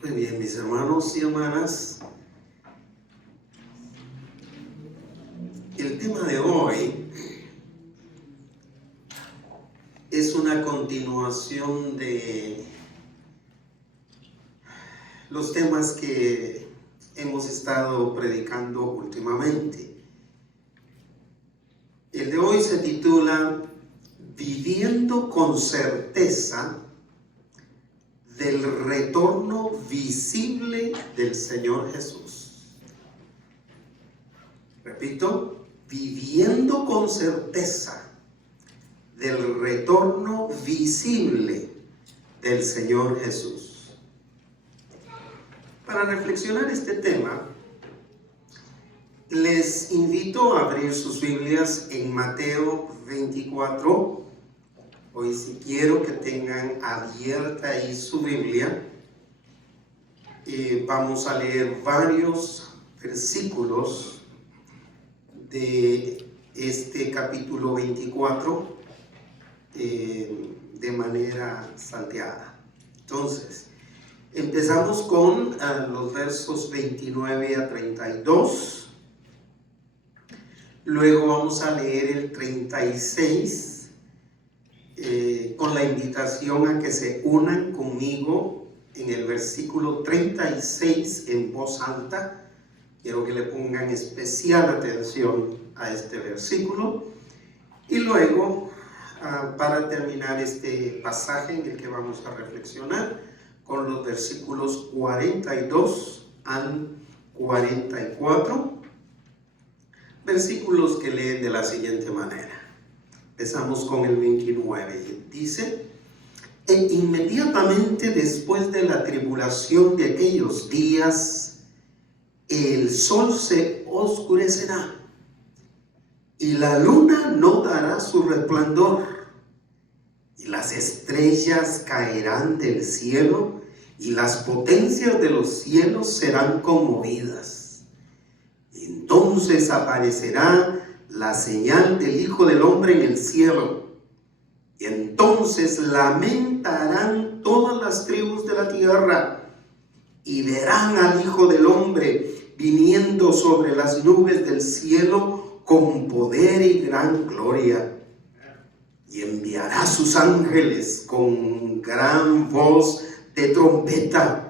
Muy bien, mis hermanos y hermanas, el tema de hoy es una continuación de los temas que hemos estado predicando últimamente. El de hoy se titula Viviendo con certeza del retorno visible del Señor Jesús. Repito, viviendo con certeza del retorno visible del Señor Jesús. Para reflexionar este tema, les invito a abrir sus Biblias en Mateo 24. Hoy sí quiero que tengan abierta ahí su Biblia. Vamos a leer varios versículos de este capítulo 24 de manera salteada. Entonces, empezamos con los versos 29 a 32. Luego vamos a leer el 36. Con la invitación a que se unan conmigo en el versículo 36 en voz alta. Quiero que le pongan especial atención a este versículo. Y luego, para terminar este pasaje en el que vamos a reflexionar, con los versículos 42 al 44, versículos que leen de la siguiente manera. Empezamos con el 29. Dice: E inmediatamente después de la tribulación de aquellos días, el sol se oscurecerá, y la luna no dará su resplandor, y las estrellas caerán del cielo, y las potencias de los cielos serán conmovidas. Entonces aparecerá la señal del Hijo del Hombre en el cielo, y entonces lamentarán todas las tribus de la tierra, y verán al Hijo del Hombre viniendo sobre las nubes del cielo con poder y gran gloria, y enviará sus ángeles con gran voz de trompeta,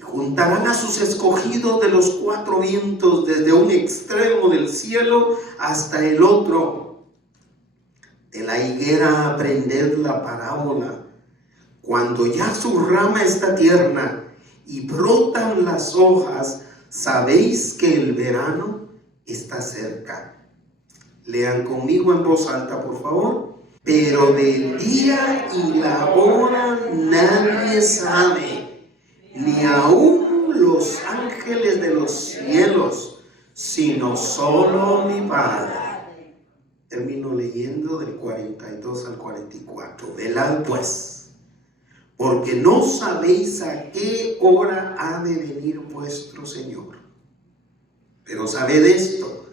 juntarán a sus escogidos de los cuatro vientos, desde un extremo del cielo hasta el otro. De la higuera aprended la parábola. Cuando ya su rama está tierna y brotan las hojas, sabéis que el verano está cerca. Lean conmigo en voz alta, por favor. Pero del día y la hora nadie sabe, ni aún los ángeles de los cielos, sino solo mi Padre. Termino leyendo del 42 al 44. Velad pues, porque no sabéis a qué hora ha de venir vuestro Señor. Pero sabed esto,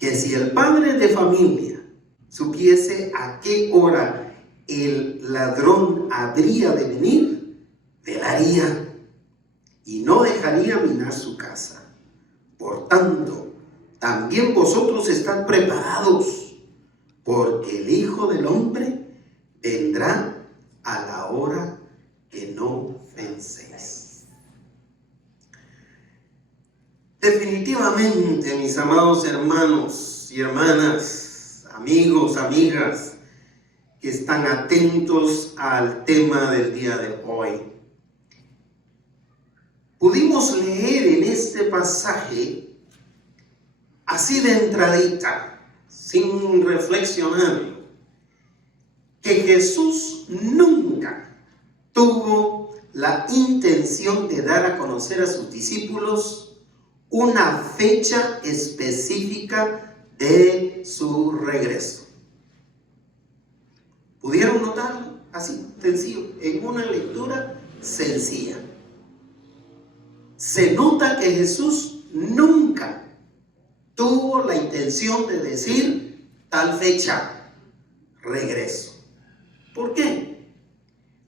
que si el padre de familia supiese a qué hora el ladrón habría de venir, velaría y no dejaría minar su casa. Por tanto, también vosotros estad preparados, porque el Hijo del Hombre vendrá a la hora que no penséis. Definitivamente, mis amados hermanos y hermanas, amigos, amigas, que están atentos al tema del día de hoy, pudimos leer en este pasaje, así de entradita, sin reflexionar, que Jesús nunca tuvo la intención de dar a conocer a sus discípulos una fecha específica de su regreso. ¿Pudieron notarlo? Así, sencillo, en una lectura sencilla. Se nota que Jesús nunca tuvo la intención de decir tal fecha, regreso. ¿Por qué?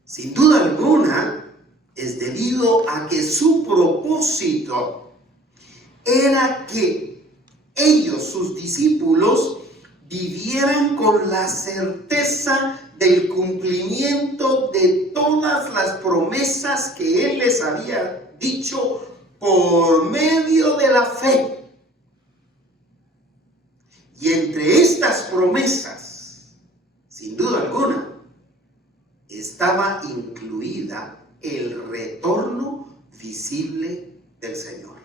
Sin duda alguna, es debido a que su propósito era que ellos, sus discípulos, vivieran con la certeza del cumplimiento de todas las promesas que Él les había dicho por medio de la fe. Y entre estas promesas, sin duda alguna, estaba incluida el retorno visible del Señor.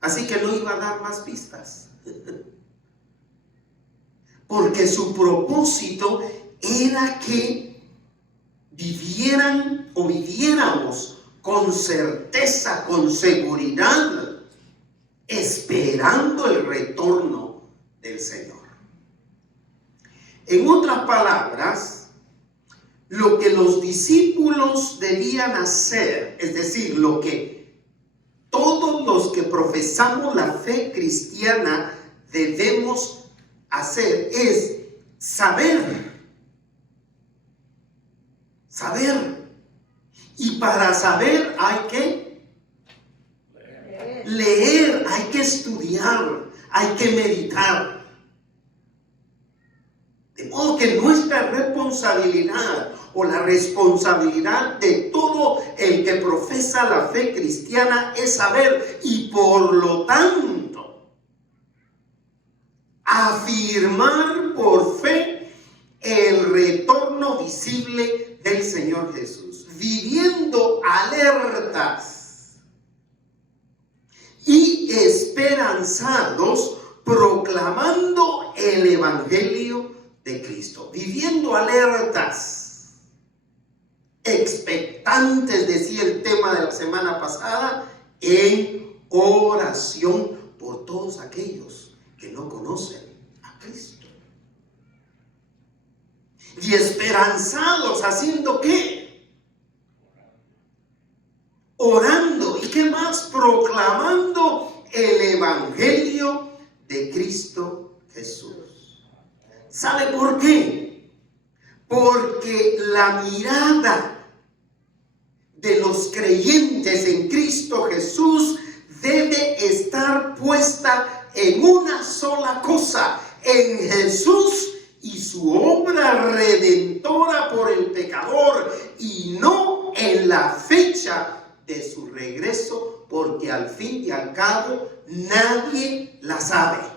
Así que no iba a dar más pistas. Porque su propósito era que vivieran o viviéramos con certeza, con seguridad, esperando el retorno del Señor. En otras palabras, lo que los discípulos debían hacer, es decir, lo que todos los que profesamos la fe cristiana debemos hacer, es saber. Y para saber hay que leer, hay que estudiar, hay que meditar. De modo que nuestra responsabilidad o la responsabilidad de todo el que profesa la fe cristiana es saber y por lo tanto afirmar por fe el retorno visible del Señor Jesús, viviendo alertas y esperanzados, proclamando el Evangelio de Cristo, viviendo alertas, expectantes, decía el tema de la semana pasada, en oración por todos aquellos que no conocen a Cristo. Y esperanzados, ¿haciendo qué? Orando. ¿Y qué más? Proclamando el Evangelio de Cristo Jesús. ¿Sabe por qué? Porque la mirada de los creyentes en Cristo Jesús debe estar puesta en una sola cosa, en Jesús y su obra redentora por el pecador, y no en la fecha de su regreso, porque al fin y al cabo nadie la sabe.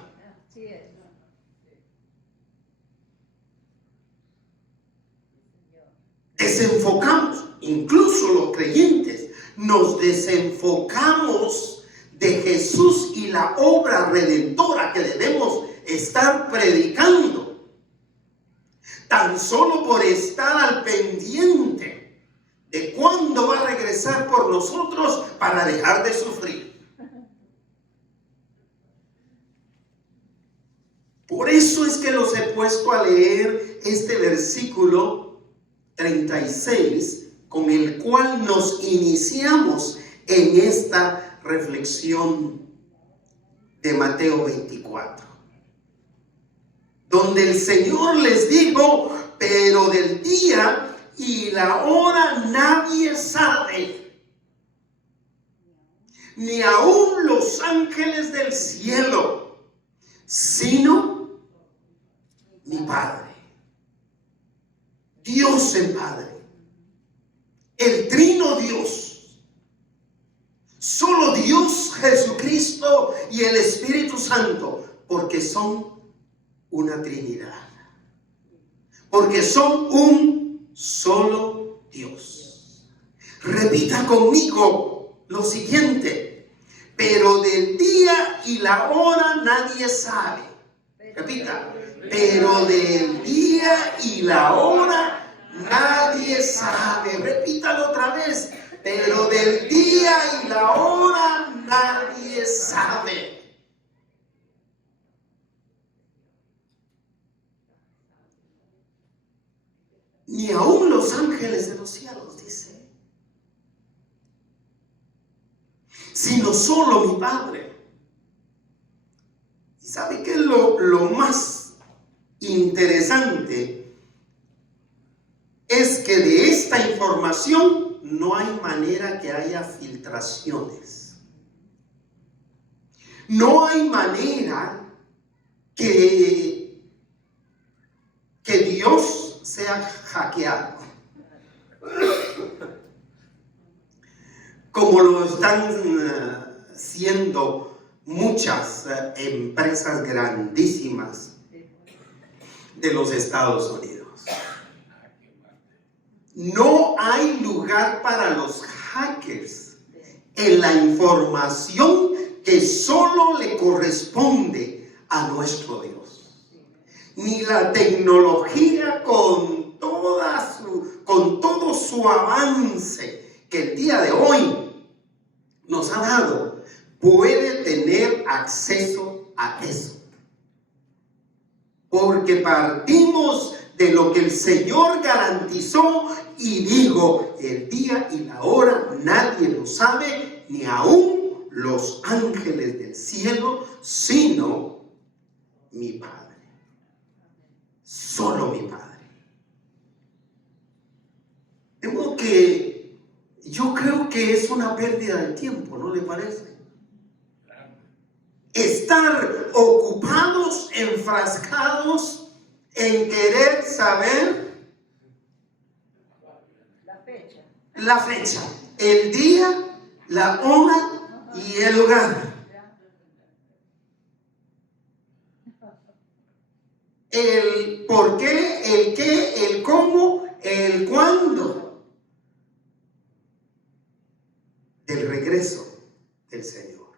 Desenfocamos, incluso los creyentes, nos desenfocamos de Jesús y la obra redentora que debemos estar predicando, tan solo por estar al pendiente de cuándo va a regresar por nosotros para dejar de sufrir. Por eso es que los he puesto a leer este versículo 36, con el cual nos iniciamos en esta reflexión de Mateo 24, donde el Señor les dijo: pero del día y la hora nadie sabe, ni aun los ángeles del cielo, sino mi Padre. Dios el Padre, el Trino Dios, solo Dios Jesucristo y el Espíritu Santo, porque son una Trinidad, porque son un solo Dios. Repita conmigo lo siguiente: pero del día y la hora nadie sabe. Repita: pero del día y la hora nadie sabe. Repítalo otra vez: pero del día y la hora nadie sabe. Ni aun los ángeles de los cielos, dice, sino solo mi Padre. ¿Y sabe qué es lo más interesante? Es que de esta información no hay manera que haya filtraciones. No hay manera que Dios sea hackeado, como lo están siendo muchas empresas grandísimas de los Estados Unidos. No hay lugar para los hackers en la información que solo le corresponde a nuestro Dios. Ni la tecnología con todo su avance que el día de hoy nos ha dado puede tener acceso a eso. Porque partimos de lo que el Señor garantizó y dijo: el día y la hora nadie lo sabe, ni aún los ángeles del cielo, sino mi Padre. Solo mi Padre. De modo que yo creo que es una pérdida de tiempo, ¿no le parece? Estar ocupados, enfrascados en querer saber la fecha, el día, la hora y el lugar. El por qué, el qué, el cómo, el cuándo del regreso del Señor.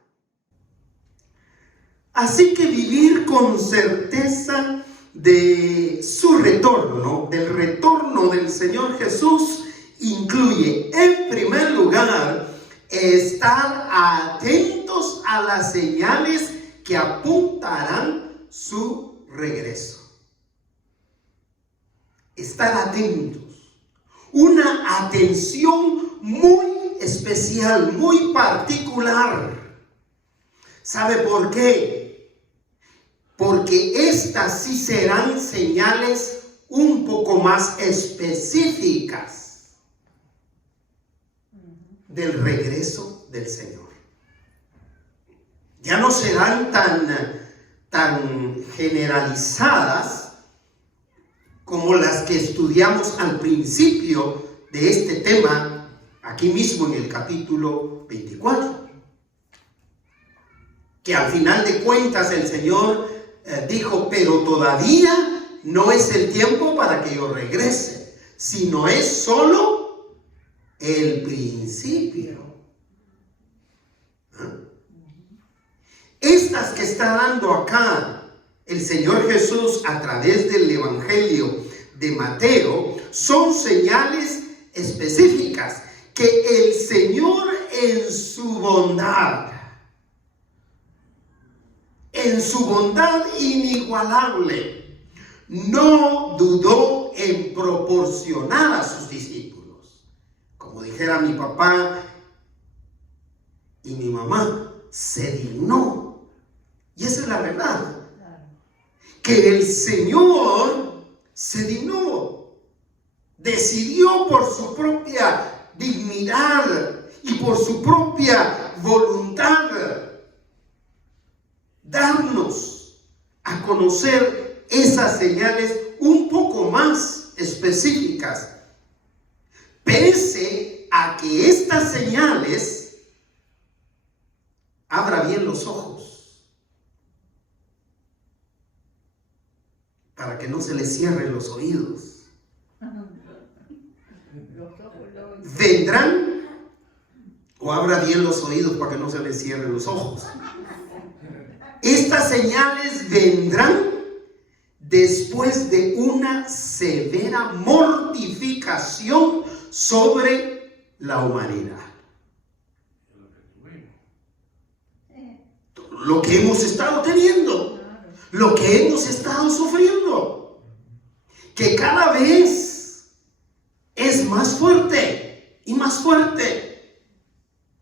Así que vivir con certeza de su retorno, del retorno del Señor Jesús, incluye, en primer lugar, estar atentos a las señales que apuntarán su regreso. Estar atentos. Una atención muy especial, muy particular. ¿Sabe por qué? Porque estas sí serán señales un poco más específicas del regreso del Señor. Ya no serán tan generalizadas como las que estudiamos al principio de este tema, aquí mismo en el capítulo 24. Que al final de cuentas el Señor dijo: pero todavía no es el tiempo para que yo regrese, sino es solo el principio. Estas que está dando acá el Señor Jesús a través del Evangelio de Mateo son señales específicas que el Señor en su bondad inigualable, no dudó en proporcionar a sus discípulos. Como dijera mi papá y mi mamá, se dignó. Y esa es la verdad. Que el Señor se dignó, decidió por su propia dignidad y por su propia voluntad darnos a conocer esas señales un poco más específicas, pese a que estas señales abra bien los ojos para que no se le cierren los oídos. Vendrán, o abra bien los oídos para que no se le cierren los ojos. Estas señales vendrán después de una severa mortificación sobre la humanidad. Lo que hemos estado teniendo, lo que hemos estado sufriendo, que cada vez es más fuerte y más fuerte.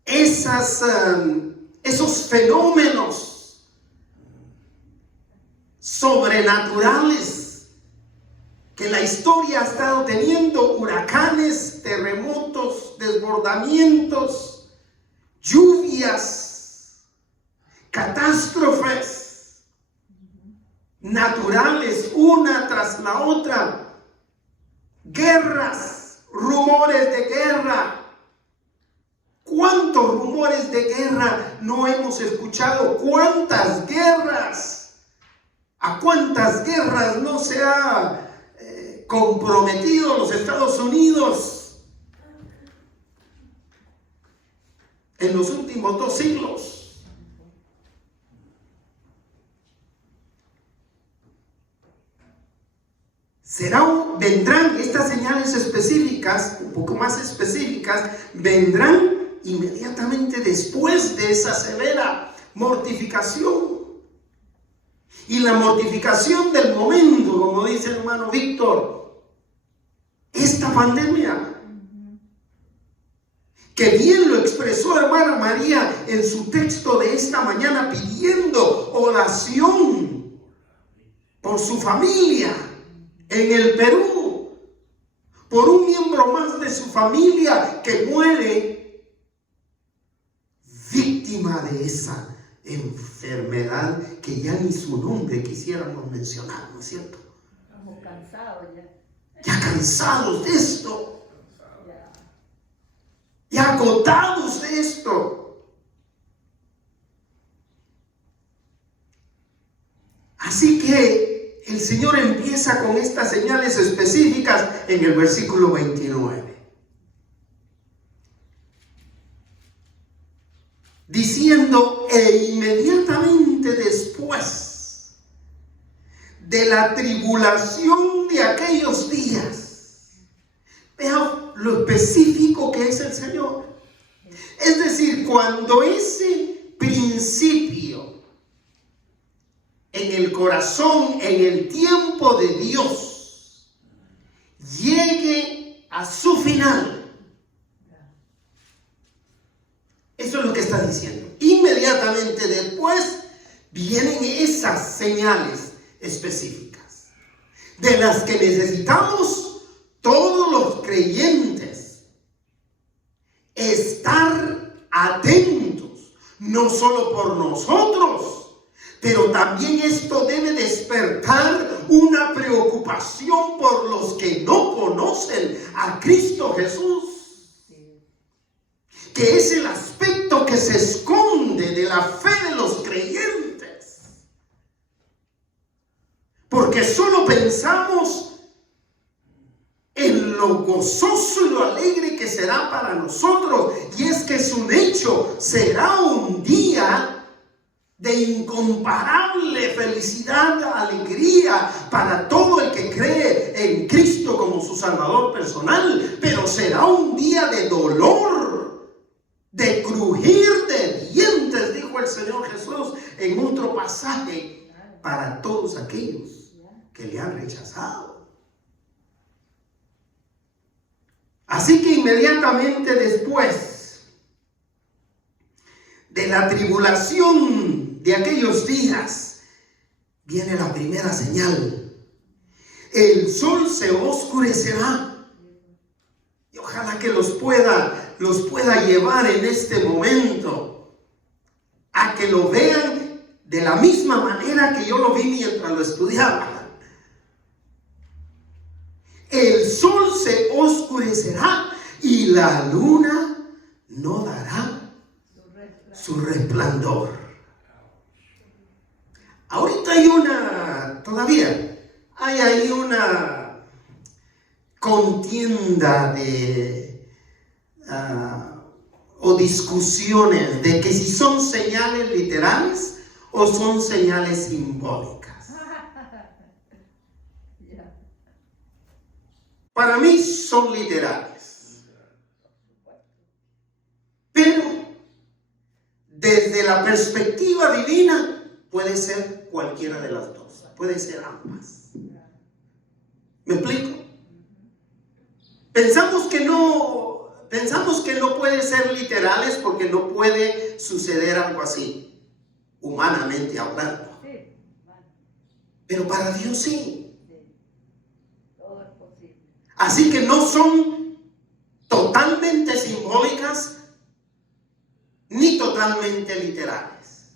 Esos fenómenos sobrenaturales que la historia ha estado teniendo huracanes, terremotos, desbordamientos, lluvias, catástrofes naturales una tras la otra, guerras, rumores de guerra. ¿Cuántos rumores de guerra no hemos escuchado? ¿Cuántas guerras? ¿A cuántas guerras no se ha comprometido los Estados Unidos en los últimos 2 siglos? Vendrán estas señales específicas, un poco más específicas, vendrán inmediatamente después de esa severa mortificación. Y la mortificación del momento, como dice el hermano Víctor, esta pandemia, que bien lo expresó hermana María en su texto de esta mañana, pidiendo oración por su familia en el Perú, por un miembro más de su familia que muere víctima de esa enfermedad que ya ni su nombre quisiéramos mencionar, ¿no es cierto? Estamos cansados ya. Ya cansados de esto, ya agotados de esto. Así que el Señor empieza con estas señales específicas en el versículo 29. Diciendo, e inmediatamente después de la tribulación de aquellos días. Vean lo específico que es el Señor. Es decir, cuando ese principio en el corazón, en el tiempo de Dios, llegue a su final. Eso es lo que está diciendo. Inmediatamente después vienen esas señales específicas de las que necesitamos todos los creyentes estar atentos, no solo por nosotros, pero también esto debe despertar una preocupación por los que no conocen a Cristo Jesús, que es el aspecto que se esconde de la fe de los creyentes, porque solo pensamos en lo gozoso y lo alegre que será para nosotros, y es que es un hecho, será un día de incomparable felicidad, alegría para todo el que cree en Cristo como su Salvador personal, pero será un día de dolor, de crujir de dientes, dijo el Señor Jesús en otro pasaje, para todos aquellos que le han rechazado. Así que inmediatamente después de la tribulación de aquellos días, viene la primera señal. El sol se oscurecerá. Y ojalá que los pueda llevar en este momento a que lo vean de la misma manera que yo lo vi mientras lo estudiaba. El sol se oscurecerá y la luna no dará su resplandor. Ahorita hay una contienda o discusiones de que si son señales literales o son señales simbólicas. Para mí son literales. Pero desde la perspectiva divina puede ser cualquiera de las dos. Puede ser ambas. ¿Me explico? Pensamos que no puede ser literales porque no puede suceder algo así, humanamente hablando. Pero para Dios sí. son totalmente simbólicas ni totalmente literales.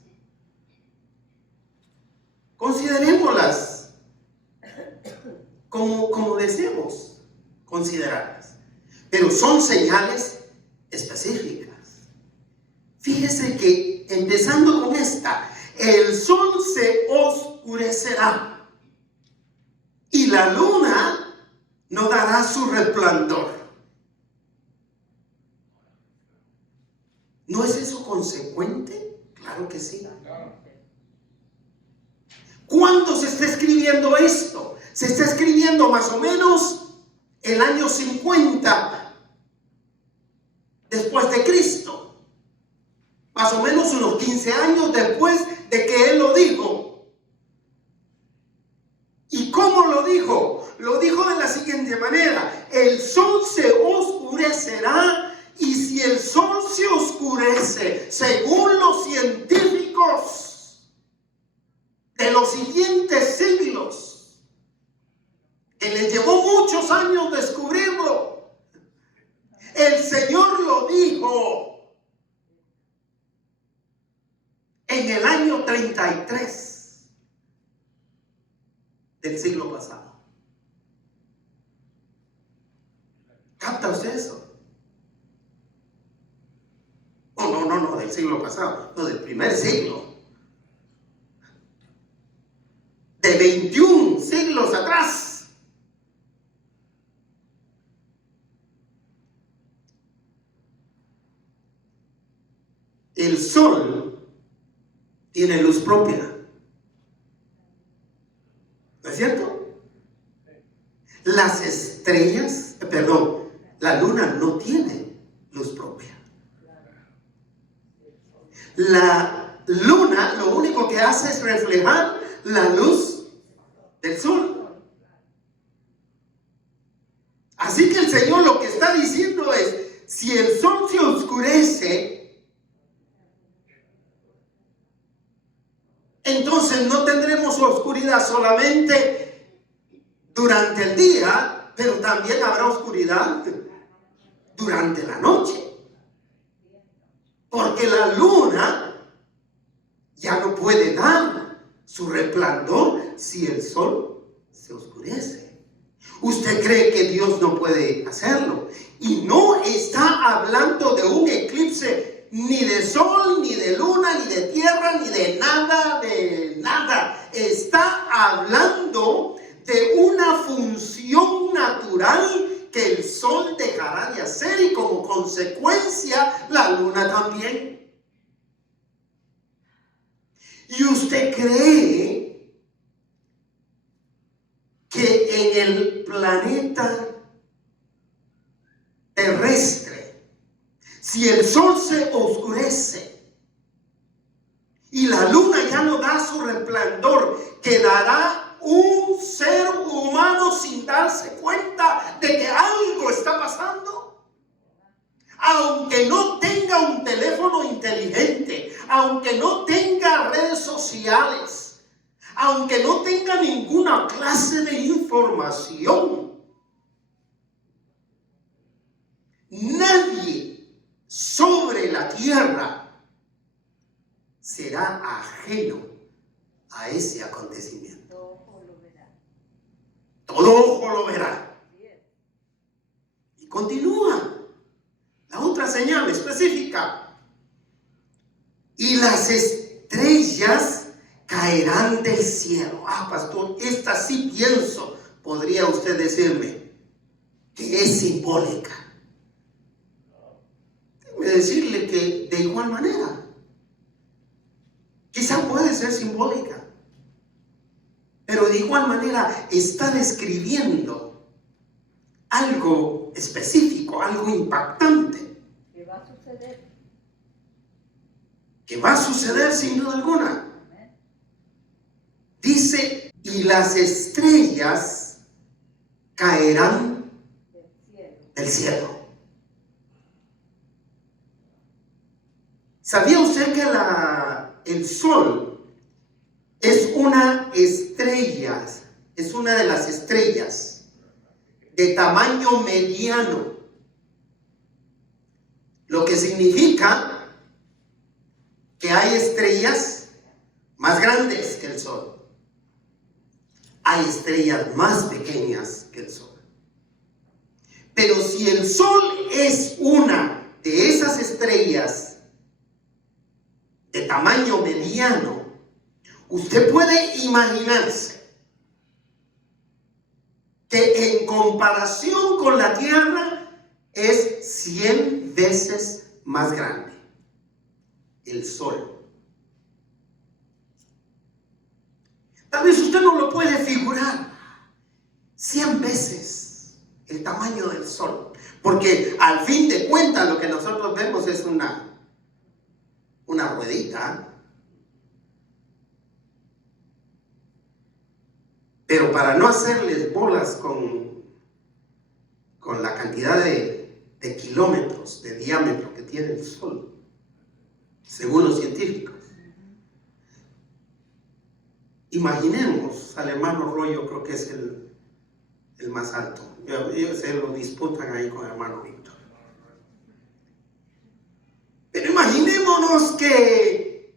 Considerémoslas como deseemos considerarlas, pero son señales específicas. Fíjese que empezando con esta, el sol se oscurecerá y la luna no dará su resplandor. ¿No es eso consecuente? Claro que sí. ¿Cuándo se está escribiendo esto? Se está escribiendo más o menos el año 50 después de Cristo. Más o menos unos 15 años después de que él lo dijo. ¿Y cómo lo dijo? Lo dijo de la siguiente manera: el sol se oscurecerá, y si el sol se oscurece, según los científicos de los siguientes siglos, que les llevó muchos años descubrirlo, el Señor lo dijo en el año 33 del siglo pasado. ¿Capta usted eso? Oh, no, del siglo pasado, no, del primer siglo. De 21 siglos atrás. El sol tiene luz propia. ¿No es cierto? Las estrellas, la luna no tiene luz propia. La luna lo único que hace es reflejar la luz del sol. Así que el Señor lo que está diciendo es: si el sol se oscurece, entonces no tendremos oscuridad solamente durante el día, pero también habrá oscuridad durante la noche. Porque la luna ya no puede dar su resplandor si el sol se oscurece. ¿Usted cree que Dios no puede hacerlo? Y no está hablando de un eclipse ni de sol, ni de luna, ni de tierra, ni de nada. Está hablando de una función natural que el sol dejará de hacer, y como consecuencia la luna también. ¿Y usted cree que en el planeta terrestre, si el sol se oscurece y la luna ya no da su resplandor, quedará un ser humano sin darse cuenta de que algo está pasando? Aunque no tenga un teléfono inteligente, aunque no tenga redes sociales, aunque no tenga ninguna clase de información, nadie sobre la tierra será ajeno a ese acontecimiento. Todo ojo lo verá. Y continúa la otra señal específica: y las estrellas caerán del cielo. Pastor, esta sí pienso, podría usted decirme, que es simbólica. Déjeme decirle que de igual manera, quizá puede ser simbólica, pero de igual manera está describiendo algo específico, algo impactante. ¿Qué va a suceder? Que va a suceder sin duda alguna. Dice: y las estrellas caerán del cielo. ¿Sabía usted que el sol es una estrella, es una de las estrellas de tamaño mediano, lo que significa que hay estrellas más grandes que el Sol, hay estrellas más pequeñas que el Sol. Pero si el Sol es una de esas estrellas de tamaño mediano, usted puede imaginarse que en comparación con la Tierra es 100 veces más grande el Sol. Tal vez usted no lo puede figurar. 100 veces el tamaño del Sol. Porque al fin de cuentas lo que nosotros vemos es una ruedita. Pero para no hacerles bolas con la cantidad de kilómetros de diámetro que tiene el Sol, según los científicos, imaginemos al hermano Roy, yo creo que es el más alto. Ellos se lo disputan ahí con el hermano Víctor. Pero imaginémonos que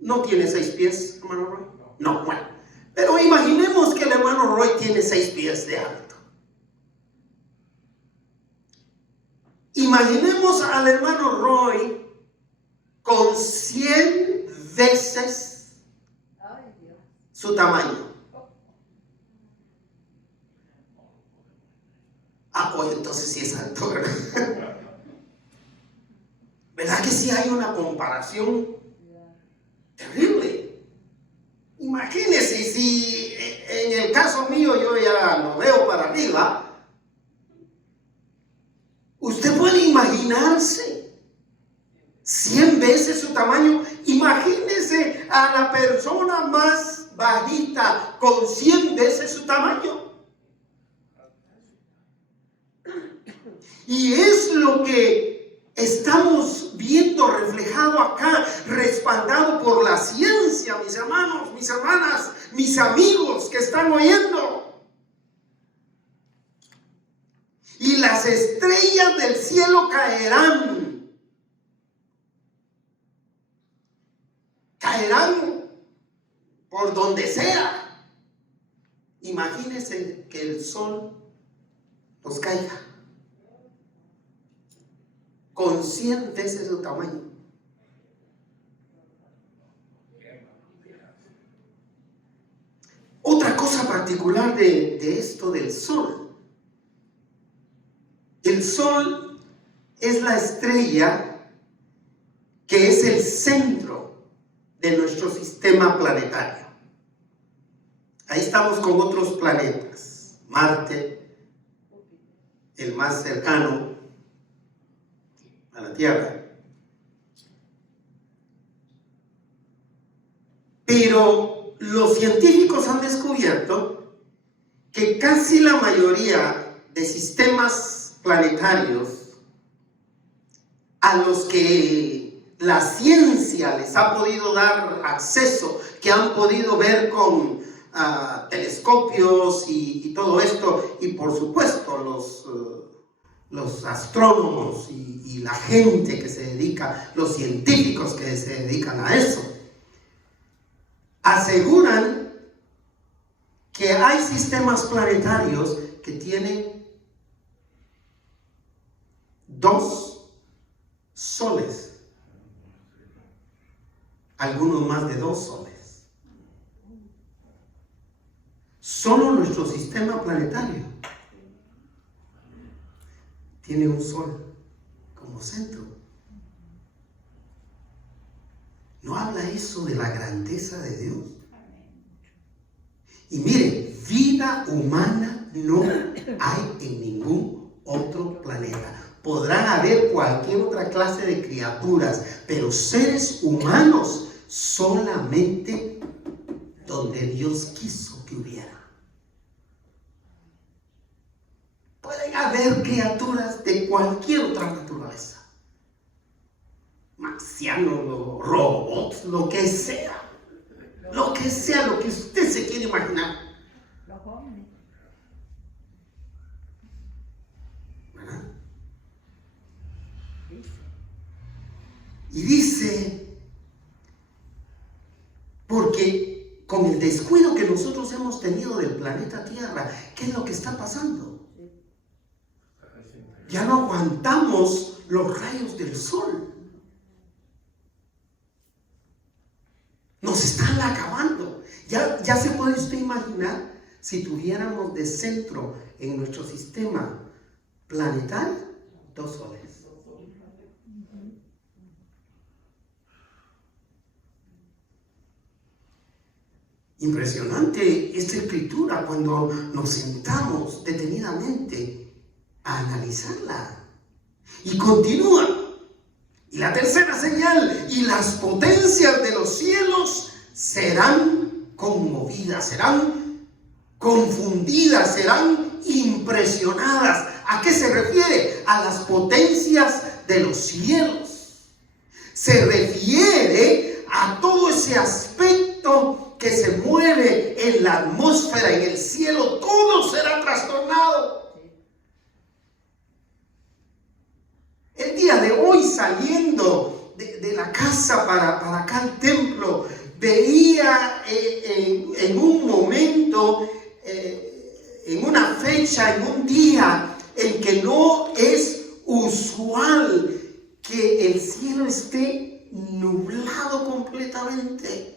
no tiene 6 pies, hermano Roy. No, bueno. Pero imaginemos que el hermano Roy tiene 6 pies de alto. Imaginemos al hermano Roy con 100 veces su tamaño. Pues entonces sí es alto, ¿verdad? ¿Verdad que sí hay una comparación terrible? Imagínese si en el caso mío yo ya lo veo para arriba. Usted puede imaginarse 100 veces su tamaño. Imagínese a la persona más bajita con 100 veces su tamaño. Y es lo que estamos viendo reflejado acá, respaldado por la ciencia, mis hermanos, mis hermanas, mis amigos que están oyendo. Y las estrellas del cielo caerán por donde sea. Imagínense que el sol nos caiga con 100 veces su tamaño. Otra cosa particular de esto del sol. El sol es la estrella que es el centro de nuestro sistema planetario. Ahí estamos con otros planetas. Marte, el más cercano a la Tierra. Pero los científicos han descubierto que casi la mayoría de sistemas planetarios a los que la ciencia les ha podido dar acceso, que han podido ver con telescopios y todo esto, y por supuesto los astrónomos y la gente que se dedica, los científicos que se dedican a eso, aseguran que hay sistemas planetarios que tienen 2 soles, algunos más de 2 soles. Solo nuestro sistema planetario tiene un sol como centro. ¿No habla eso de la grandeza de Dios? Y mire, vida humana no hay en ningún otro planeta. Podrán haber cualquier otra clase de criaturas, pero seres humanos solamente donde Dios quiso que hubiera. Pueden haber criaturas de cualquier otra naturaleza. Marcianos, robots, lo que sea. Lo que sea, lo que usted se quiere imaginar. Los ovnis. ¿Verdad? Dice. Y dice, porque con el descuido que nosotros hemos tenido del planeta Tierra, ¿qué es lo que está pasando? Sí. Ya no aguantamos los rayos del sol. Nos están acabando. Ya se puede usted imaginar si tuviéramos de centro en nuestro sistema planetario 2 soles. Impresionante esta escritura cuando nos sentamos detenidamente a analizarla. Y continúa. Y la tercera señal, y las potencias de los cielos serán conmovidas, serán confundidas, serán impresionadas. ¿A qué se refiere? A las potencias de los cielos. Se refiere a todo ese aspecto que se mueve en la atmósfera, en el cielo. Todo será trastornado. El día de hoy, saliendo de la casa para acá al templo, veía en un momento, en una fecha, en un día en que no es usual que el cielo esté nublado completamente.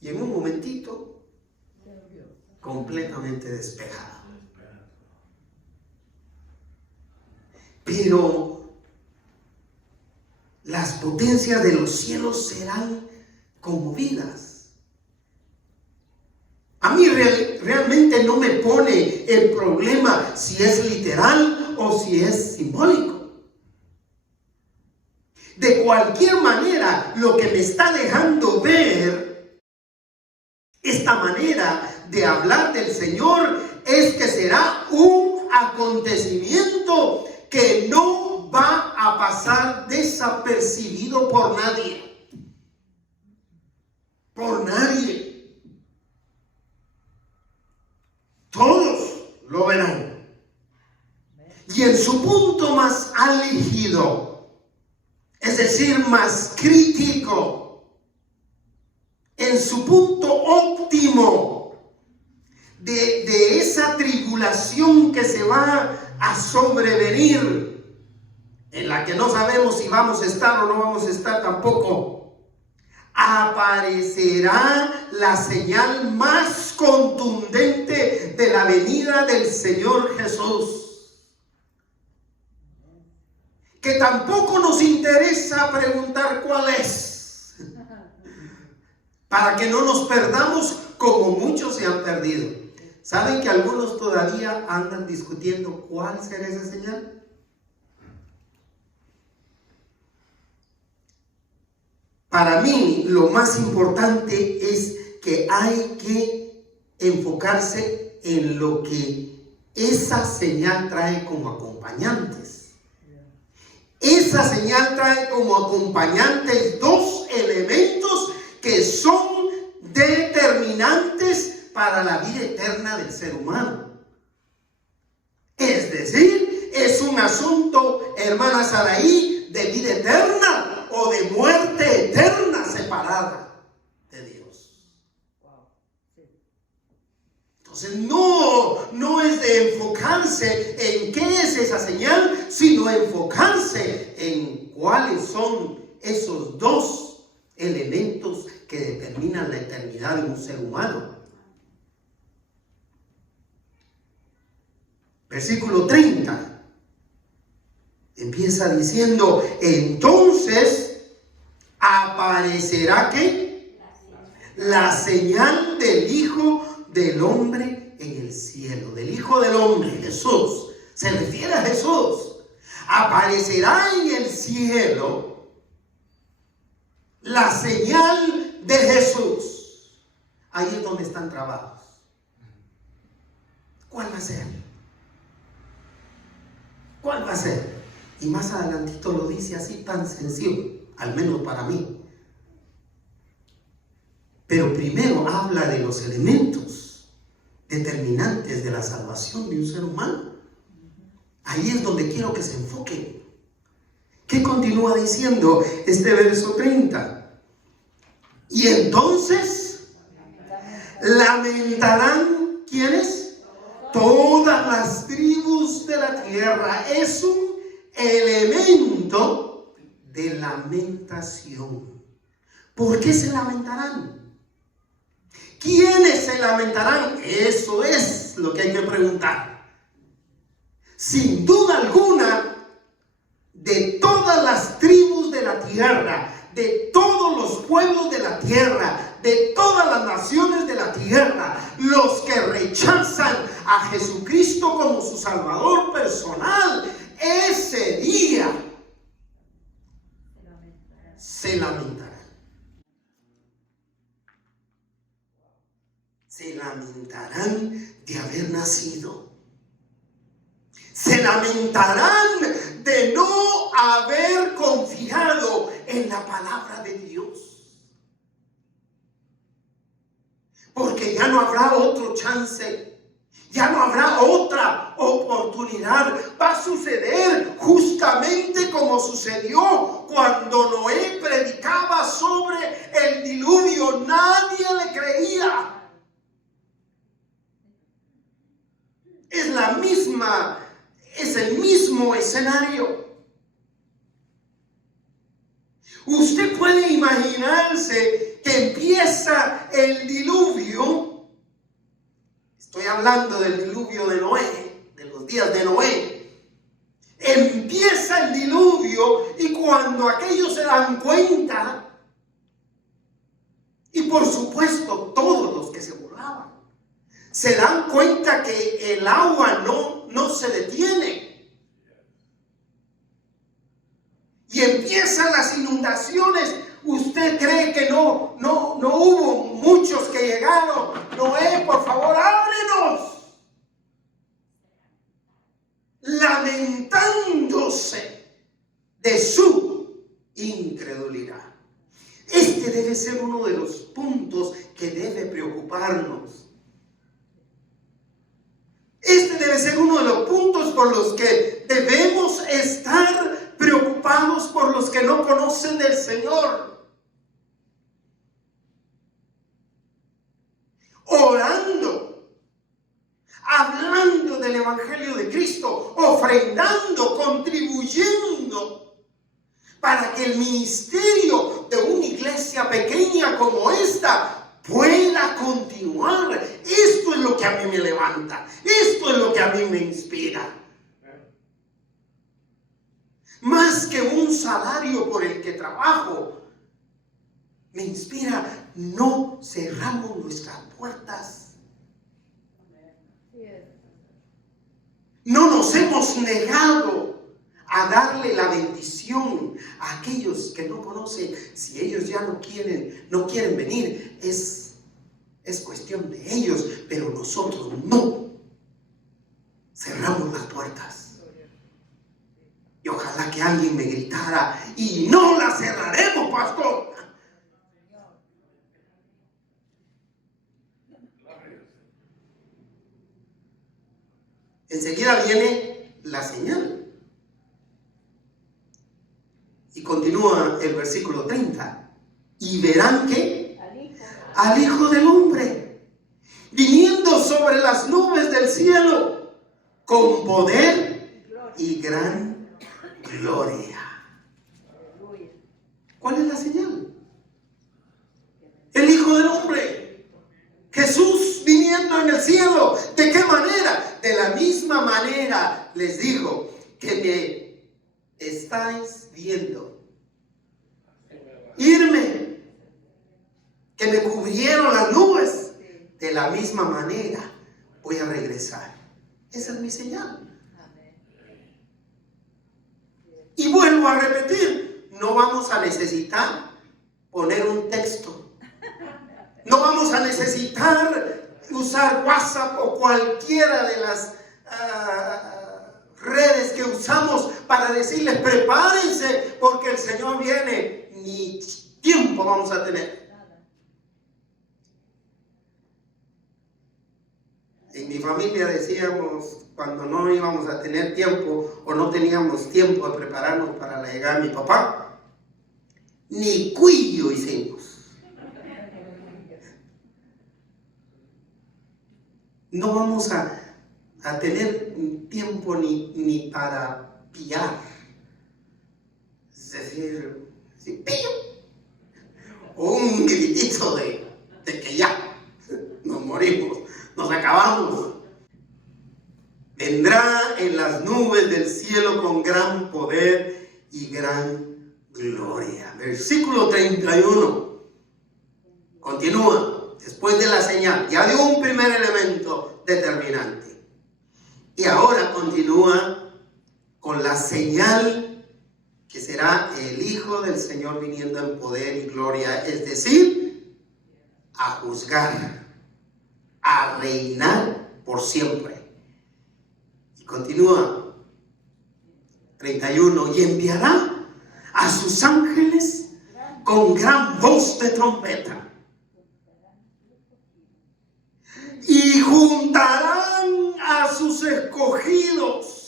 Y en un momentito, completamente despejado. Pero las potencias de los cielos serán conmovidas. A mí realmente no me pone el problema si es literal o si es simbólico. De cualquier manera, lo que me está dejando ver esta manera de hablar del Señor es que será un acontecimiento que no va a pasar desapercibido por nadie. Por nadie. Todos lo verán. Y en su punto más álgido, es decir, más crítico, en su punto óptimo de esa tribulación que se va a sobrevenir, en la que no sabemos si vamos a estar o no vamos a estar tampoco, aparecerá la señal más contundente de la venida del Señor Jesús, que tampoco nos interesa preguntar cuál es, para que no nos perdamos como muchos se han perdido. ¿Saben que algunos todavía andan discutiendo cuál será esa señal? Para mí, lo más importante es que hay que enfocarse en lo que esa señal trae como acompañantes. Esa señal trae como acompañantes 2 elementos que son determinantes para la vida eterna del ser humano. Es decir, es un asunto, hermana Saraí, de vida eterna o de muerte eterna separada de Dios. Entonces no es de enfocarse en qué es esa señal, sino enfocarse en cuáles son esos 2 elementos que determinan la eternidad de un ser humano. Versículo 30 empieza diciendo: entonces aparecerá ¿qué? La señal del Hijo del Hombre en el cielo. Del Hijo del Hombre, Jesús. Se refiere a Jesús. Aparecerá en el cielo la señal de Jesús. Ahí es donde están trabados. ¿Cuál va a ser? ¿Cuál va a ser? Y más adelantito lo dice así tan sencillo, al menos para mí. Pero primero habla de los elementos determinantes de la salvación de un ser humano. Ahí es donde quiero que se enfoquen. ¿Qué continúa diciendo este verso 30? Y entonces lamentarán, ¿quiénes? Todas las tribus de la tierra. Es un elemento de lamentación. ¿Por qué se lamentarán? ¿Quiénes se lamentarán? Eso es lo que hay que preguntar. Sin duda alguna, de todas las tribus de la tierra, de todos los pueblos de la tierra, de todas las naciones de la tierra, los que rechazan a Jesucristo como su Salvador personal, ese día se lamentarán. Se lamentarán de haber nacido. Se lamentarán de no haber confiado en la palabra de Dios. Porque ya no habrá otro chance. Ya no habrá otra oportunidad. Va a suceder justamente como sucedió cuando Noé predicaba sobre el diluvio. Nadie le creía. Es el mismo escenario. Usted puede imaginarse que empieza el diluvio. Estoy hablando del diluvio de Noé, de los días de Noé. Empieza el diluvio y cuando aquellos se dan cuenta, y por supuesto todos los que se burlaban, se dan cuenta que el agua no se detiene. Y empiezan las inundaciones. ¿Usted cree que no hubo muchos que llegaron? Noé, por favor, ábrenos. Lamentándose de su incredulidad. Este debe ser uno de los puntos que debe preocuparnos. Este debe ser uno de los puntos por los que debemos estar preocupados, por los que no conocen del Señor. Orando, hablando del Evangelio de Cristo, ofrendando, contribuyendo para que el ministerio de una iglesia pequeña como esta pueda continuar. Esto es lo que a mí me levanta. Esto es lo que a mí me inspira. Más que un salario por el que trabajo, me inspira, no cerramos nuestras puertas. No nos hemos negado a darle la bendición a aquellos que no conocen. Si ellos ya no quieren venir, es cuestión de ellos, pero nosotros no cerramos las puertas. Y ojalá que alguien me gritara, y no la cerraremos, pastor. Enseguida viene la señal. Y continúa el versículo 30. Y verán que al Hijo del Hombre viniendo sobre las nubes del cielo con poder y gran gloria. ¿Cuál es la señal? El Hijo del Hombre, Jesús viniendo en el cielo. ¿De qué manera? De la misma manera les dijo que me estáis viendo irme, que me cubrieron las nubes. De la misma manera voy a regresar. Esa es mi señal. Y vuelvo a repetir, no vamos a necesitar poner un texto. No vamos a necesitar usar WhatsApp o cualquiera de las redes que usamos para decirles prepárense porque el Señor viene. Ni tiempo vamos a tener. En mi familia decíamos, cuando no íbamos a tener tiempo o no teníamos tiempo de prepararnos para la llegada de mi papá, ni cuillo hicimos. No vamos a tener tiempo ni para pillar. Es decir, pillo. O un gritito de que ya nos morimos, nos acabamos. Vendrá en las nubes del cielo con gran poder y gran gloria. Versículo 31. Continúa. Después de la señal, ya dio un primer elemento determinante. Y ahora continúa con la señal que será el Hijo del Señor viniendo en poder y gloria, es decir, a juzgar, a reinar por siempre. Y continúa, 31, y enviará a sus ángeles con gran voz de trompeta. Y juntarán a sus escogidos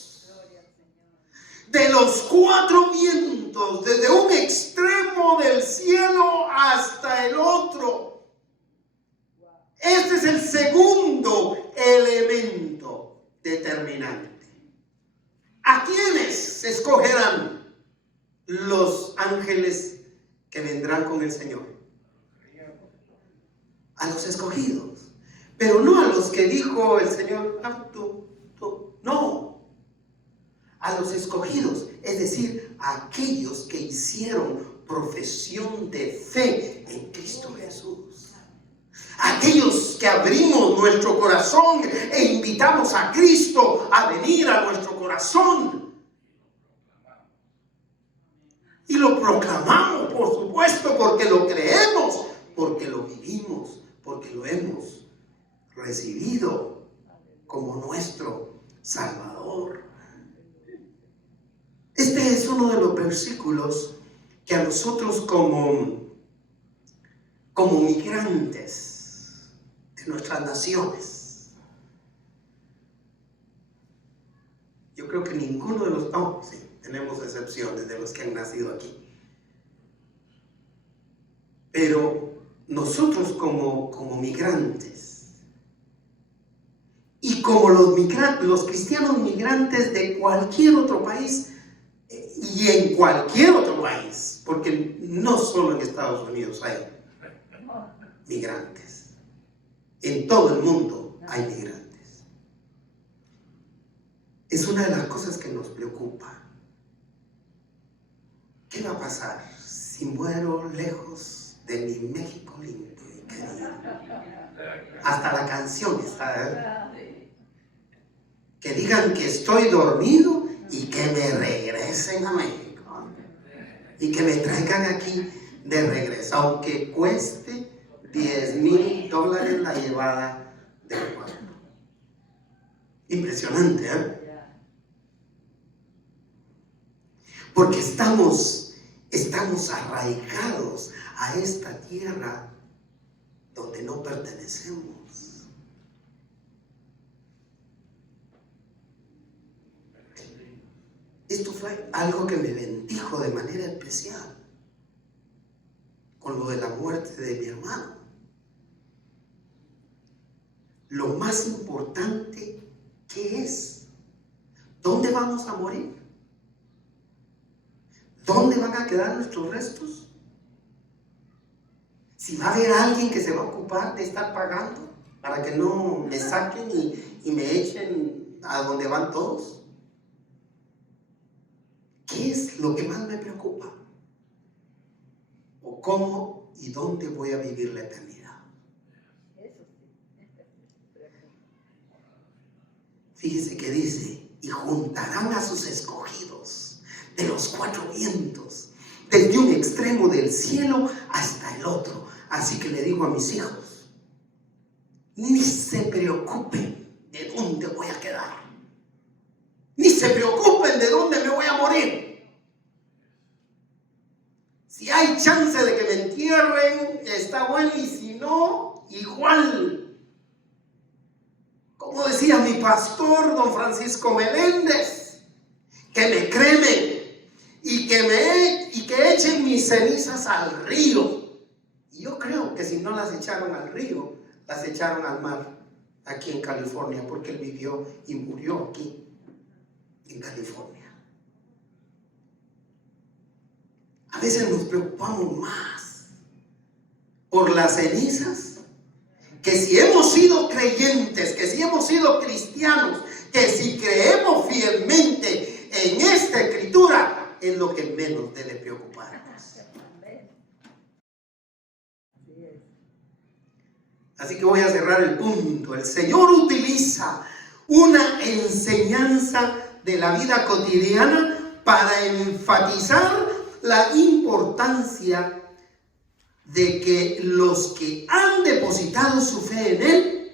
de los cuatro vientos, desde un extremo del cielo hasta el otro. Este es el segundo elemento determinante. ¿A quiénes escogerán los ángeles que vendrán con el Señor? A los escogidos. Pero no a los que dijo el Señor, tú. No. A los escogidos, es decir, a aquellos que hicieron profesión de fe en Cristo Jesús. Aquellos que abrimos nuestro corazón e invitamos a Cristo a venir a nuestro corazón. Y lo proclamamos, por supuesto, porque lo creemos, porque lo vivimos, porque lo hemos recibido como nuestro Salvador. Este es uno de los versículos que a nosotros como migrantes de nuestras naciones, yo creo que ninguno de los, sí, tenemos excepciones de los que han nacido aquí, pero nosotros como migrantes y como los cristianos migrantes de cualquier otro país y en cualquier otro país, porque no solo en Estados Unidos hay migrantes, en todo el mundo hay migrantes. Es una de las cosas que nos preocupa. ¿Qué va a pasar si muero lejos de mi México lindo y querido? Hasta la canción está, que digan que estoy dormido y que me regresen a México y que me traigan aquí de regreso, aunque cueste $10,000 la llevada del cuerpo. Impresionante, ¿eh? Porque estamos arraigados a esta tierra donde no pertenecemos. Esto fue algo que me bendijo de manera especial con lo de la muerte de mi hermano. Lo más importante, ¿qué es? ¿Dónde vamos a morir? ¿Dónde van a quedar nuestros restos? Si va a haber alguien que se va a ocupar de estar pagando para que no me saquen y me echen a donde van todos. ¿Qué es lo que más me preocupa? ¿O cómo y dónde voy a vivir la eternidad? Fíjese que dice, y juntarán a sus escogidos de los cuatro vientos, desde un extremo del cielo hasta el otro. Así que le digo a mis hijos, ni se preocupen de dónde voy a quedar, ni se preocupen de dónde me voy a morir. Si hay chance de que me entierren, está bueno, y si no, igual. Como mi pastor, don Francisco Meléndez, que me cremen y que echen mis cenizas al río. Y yo creo que si no las echaron al río, las echaron al mar, aquí en California, porque él vivió y murió aquí, en California. A veces nos preocupamos más por las cenizas, que si hemos sido creyentes, que si hemos sido cristianos, que si creemos fielmente en esta escritura, es lo que menos debe preocuparnos. Así que voy a cerrar el punto. El Señor utiliza una enseñanza de la vida cotidiana para enfatizar la importancia de que los que han depositado su fe en Él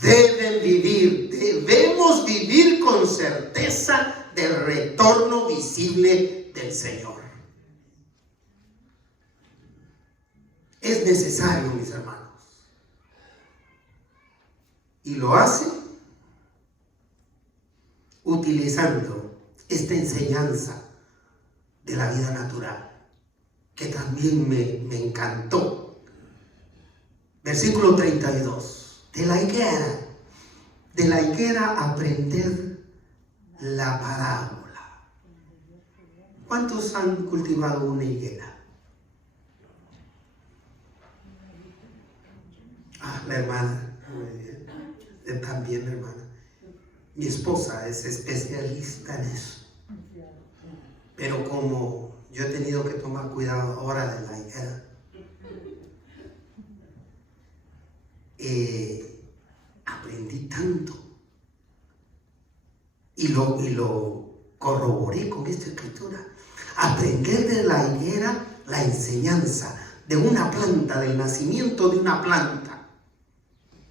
debemos vivir con certeza del retorno visible del Señor. Es necesario, mis hermanos. Y lo hace utilizando esta enseñanza de la vida natural, que también me encantó. Versículo 32. De la higuera aprender la parábola. ¿Cuántos han cultivado una higuera? La hermana. Muy bien. También, hermana. Mi esposa es especialista en eso. Pero como yo he tenido que tomar cuidado ahora de la higuera, aprendí tanto y lo corroboré con esta escritura. Aprender de la higuera la enseñanza de una planta, del nacimiento de una planta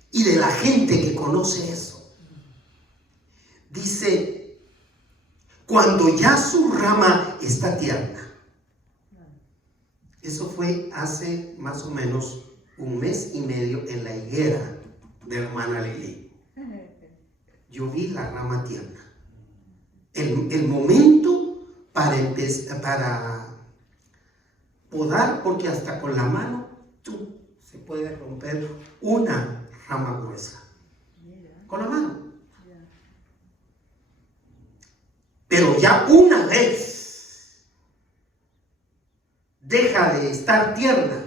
y de la gente que conoce eso. Dice, cuando ya su rama está tierna. Eso fue hace más o menos 1 mes y medio en la higuera de hermana Lili. Yo vi la rama tierna. El momento para podar, porque hasta con la mano se puede romper una rama gruesa. Con la mano. Pero ya una vez deja de estar tierna,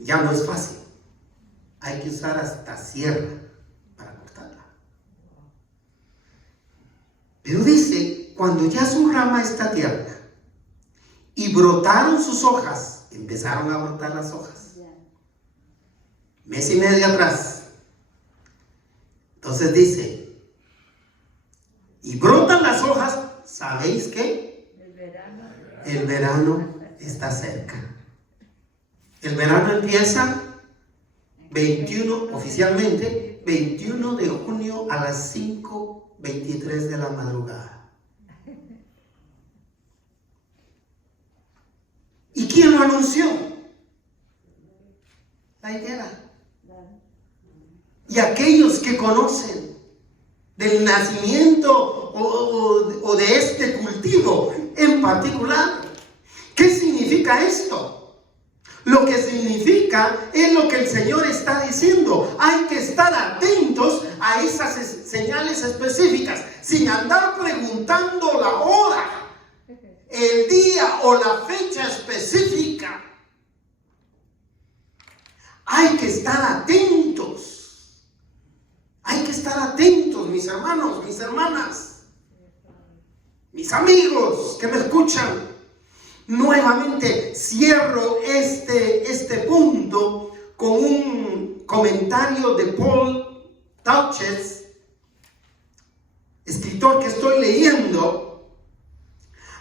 ya no es fácil. Hay que usar hasta sierra para cortarla. Pero dice, cuando ya su rama está tierna y brotaron sus hojas, empezaron a brotar las hojas. 1 mes y medio atrás. Entonces dice, y brotan las hojas, ¿sabéis qué? El verano está cerca. El verano empieza 21, oficialmente, 21 de junio a las 5:23 de la madrugada. ¿Y quién lo anunció? La higuera. Y aquellos que conocen del nacimiento o de este cultivo en particular. ¿Qué significa esto? Lo que significa es lo que el Señor está diciendo. Hay que estar atentos a esas señales específicas, sin andar preguntando la hora, el día o la fecha específica. Hay que estar atentos. Hay que estar atentos, mis hermanos, mis hermanas, mis amigos que me escuchan. Nuevamente cierro este punto con un comentario de Paul Touches, escritor que estoy leyendo,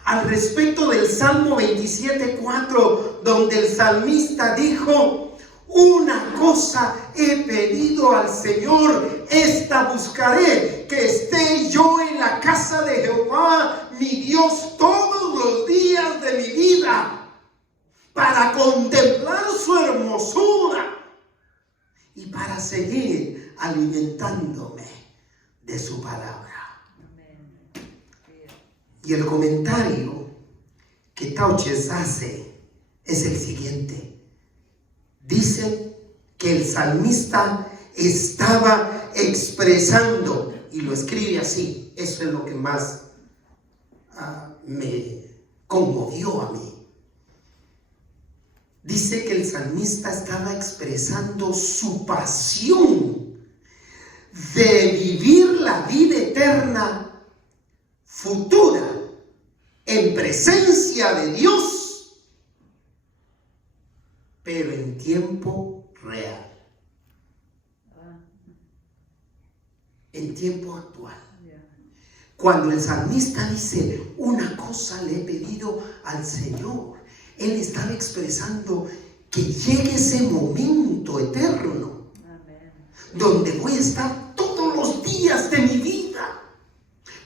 al respecto del Salmo 27:4, donde el salmista dijo: una cosa he pedido al Señor, esta buscaré, que esté yo en la casa de Jehová, mi Dios, todos los días de mi vida, para contemplar su hermosura y para para seguir alimentándome de su palabra. Y el comentario que Tauches hace es el siguiente. Dice que el salmista estaba expresando, y lo escribe así, eso es lo que más me conmovió a mí. Dice que el salmista estaba expresando su pasión de vivir la vida eterna futura en presencia de Dios, pero en tiempo real, en tiempo actual. Cuando el salmista dice, una cosa le he pedido al Señor, él estaba expresando que llegue ese momento eterno, donde voy a estar todos los días de mi vida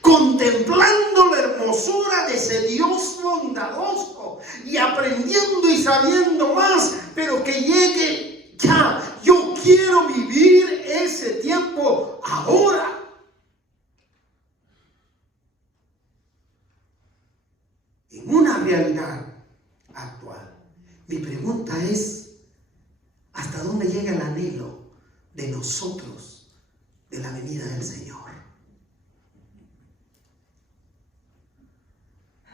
contemplando la hermosura de ese Dios bondadoso y aprendiendo y sabiendo más, pero que llegue ya. Yo quiero vivir ese tiempo ahora. En una realidad actual. Mi pregunta es, ¿hasta dónde llega el anhelo de nosotros de la venida del Señor?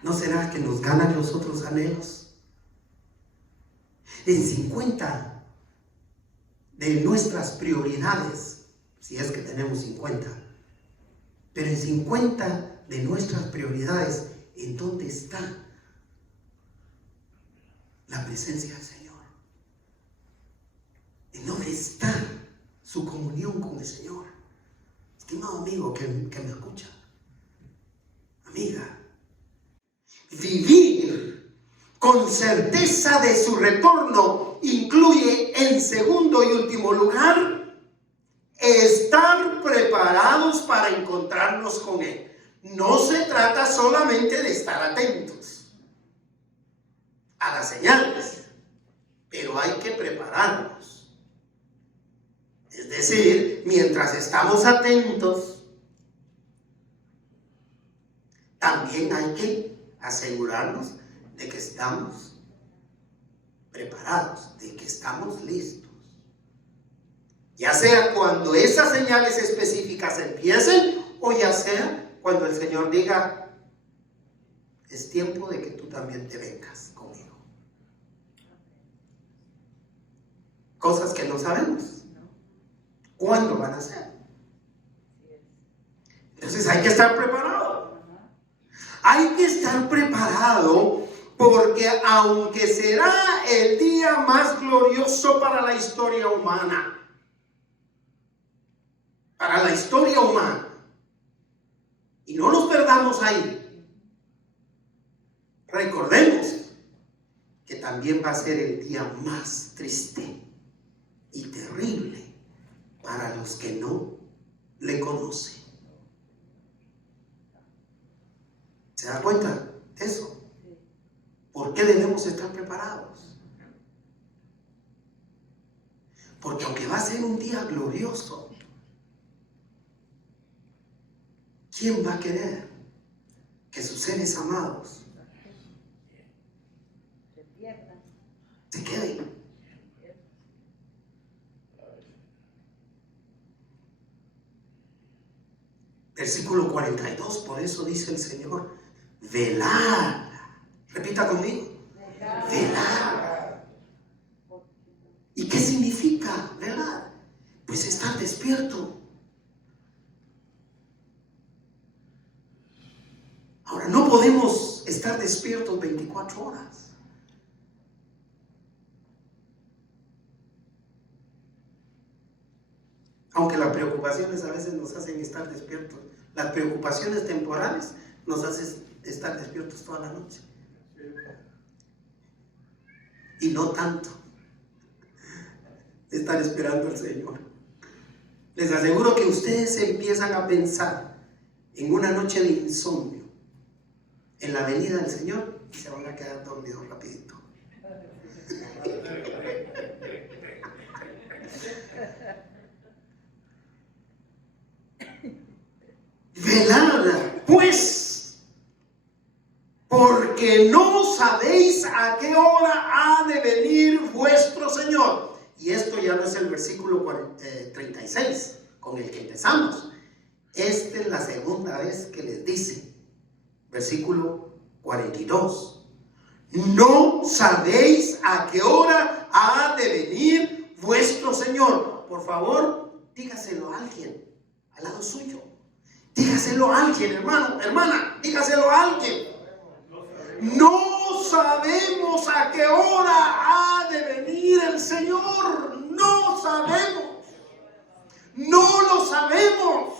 ¿No será que nos ganan los otros anhelos? En 50 de nuestras prioridades, si es que tenemos 50, pero en 50 de nuestras prioridades, ¿en dónde está la presencia del Señor? ¿En dónde está su comunión con el Señor? Estimado amigo que me escucha, amiga, vivir con certeza de su retorno incluye, en segundo y último lugar, estar preparados para encontrarnos con Él. No se trata solamente de estar atentos a las señales, pero hay que prepararnos. Es decir, mientras estamos atentos, también hay que asegurarnos de que estamos preparados, de que estamos listos. Ya sea cuando esas señales específicas empiecen, o ya sea cuando el Señor diga, es tiempo de que tú también te vengas conmigo. Cosas que no sabemos. ¿Cuándo van a ser? Entonces hay que estar preparado. Hay que estar preparado porque aunque será el día más glorioso para la historia humana, y no nos perdamos ahí, recordemos que también va a ser el día más triste y terrible para los que no le conocen. ¿Se da cuenta de eso? ¿Por qué debemos estar preparados? Porque aunque va a ser un día glorioso, ¿quién va a querer que sus seres amados se queden? Versículo 42, por eso dice el Señor, velad. Repita conmigo, velad. ¿Y qué significa velar? Pues estar despierto. Ahora, no podemos estar despiertos 24 horas. Aunque las preocupaciones a veces nos hacen estar despiertos. Las preocupaciones temporales nos hacen estar despiertos toda la noche. Y no tanto estar esperando al Señor. Les aseguro que ustedes empiezan a pensar en una noche de insomnio, en la venida del Señor, y se van a quedar dormidos rapidito. hora ha de venir vuestro Señor. Y esto ya no es el versículo 36 con el que empezamos. Esta es la segunda vez que les dice, versículo 42. No sabéis a qué hora ha de venir vuestro Señor. Por favor, dígaselo a alguien al lado suyo. Dígaselo a alguien, hermano, hermana, dígaselo a alguien. No sabemos a qué hora ha de venir el Señor. No sabemos. No lo sabemos.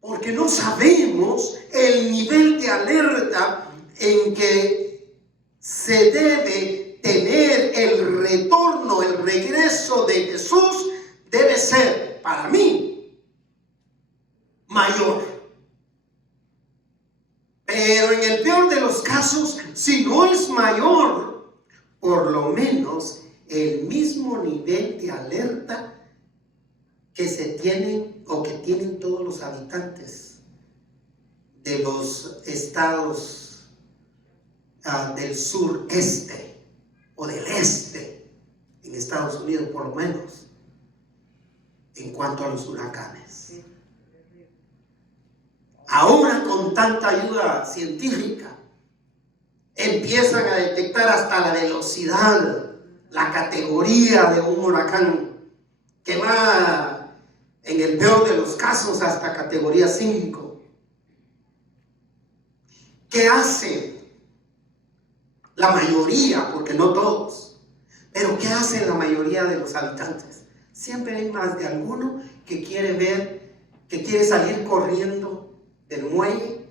Porque no sabemos el nivel de alerta en que se debe tener el retorno, el regreso de Jesús. Debe ser, para mí, mayor. Pero en el peor de los casos, si no es mayor, por lo menos el mismo nivel de alerta que se tienen o que tienen todos los habitantes de los estados del sureste o del este en Estados Unidos, por lo menos en cuanto a los huracanes. Ahora, con tanta ayuda científica, empiezan a detectar hasta la velocidad, la categoría de un huracán, que va en el peor de los casos hasta categoría 5. ¿Qué hace la mayoría? Porque no todos, pero ¿qué hace la mayoría de los habitantes? Siempre hay más de alguno que quiere ver, que quiere salir corriendo del muelle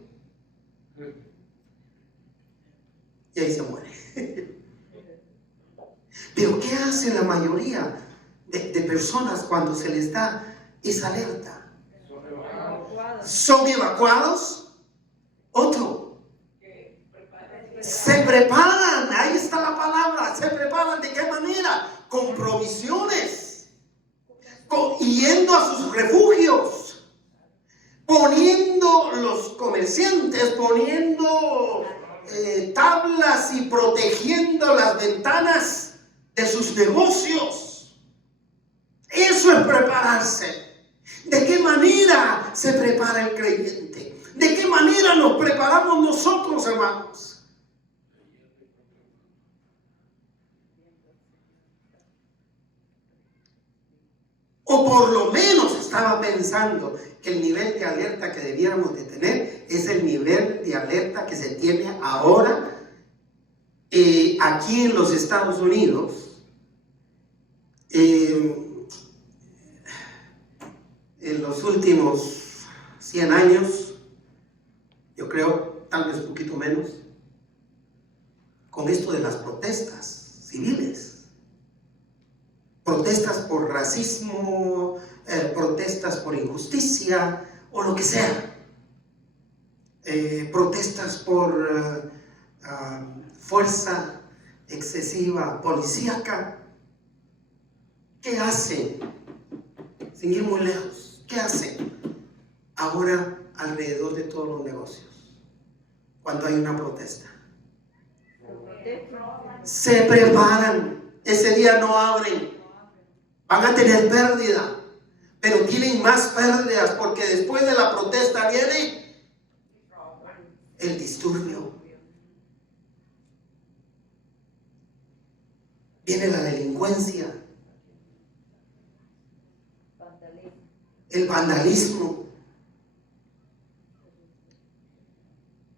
y ahí se muere. Pero ¿qué hace la mayoría de personas cuando se les da esa alerta? ¿Son evacuados? Otro. Se preparan, ahí está la palabra, se preparan. ¿De qué manera? Con provisiones. Yendo a sus refugios, poniendo los comerciantes, poniendo tablas y protegiendo las ventanas de sus negocios. Eso es prepararse. ¿De qué manera se prepara el creyente? ¿De qué manera nos preparamos nosotros, hermanos? O por lo menos estaba pensando que el nivel de alerta que debiéramos de tener es el nivel de alerta que se tiene ahora aquí en los Estados Unidos. En los últimos 100 años, yo creo, tal vez un poquito menos, con esto de las protestas civiles. Protestas por racismo, protestas por injusticia o lo que sea. Protestas por fuerza excesiva policíaca. ¿Qué hacen? Sin ir muy lejos, ¿qué hacen ahora alrededor de todos los negocios cuando hay una protesta? Se preparan. Ese día no abren. Van a tener pérdida, pero tienen más pérdidas porque después de la protesta viene el disturbio, viene la delincuencia, el vandalismo.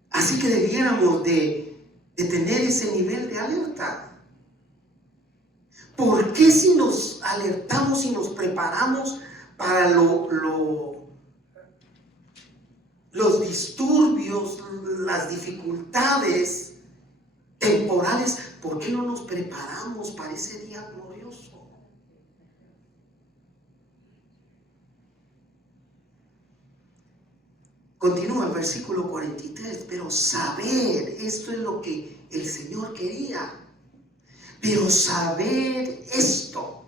Así que debiéramos de tener ese nivel de alerta. ¿Por qué si nos alertamos y nos preparamos para los disturbios, las dificultades temporales, por qué no nos preparamos para ese día glorioso? Continúa el versículo 43, pero saber, esto es lo que el Señor quería. Pero saber esto,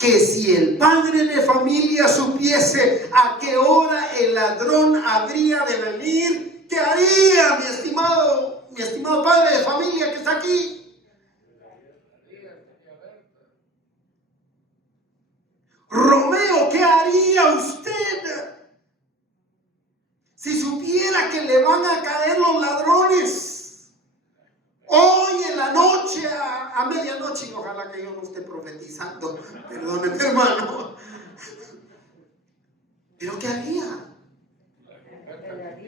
que si el padre de familia supiese a qué hora el ladrón habría de venir, ¿qué haría, mi estimado padre de familia que está aquí? Romeo, ¿qué haría usted si supiera que le van a caer los ladrones hoy en la noche, a medianoche? Y ojalá que yo no esté profetizando, perdóneme, hermano. ¿Pero qué haría?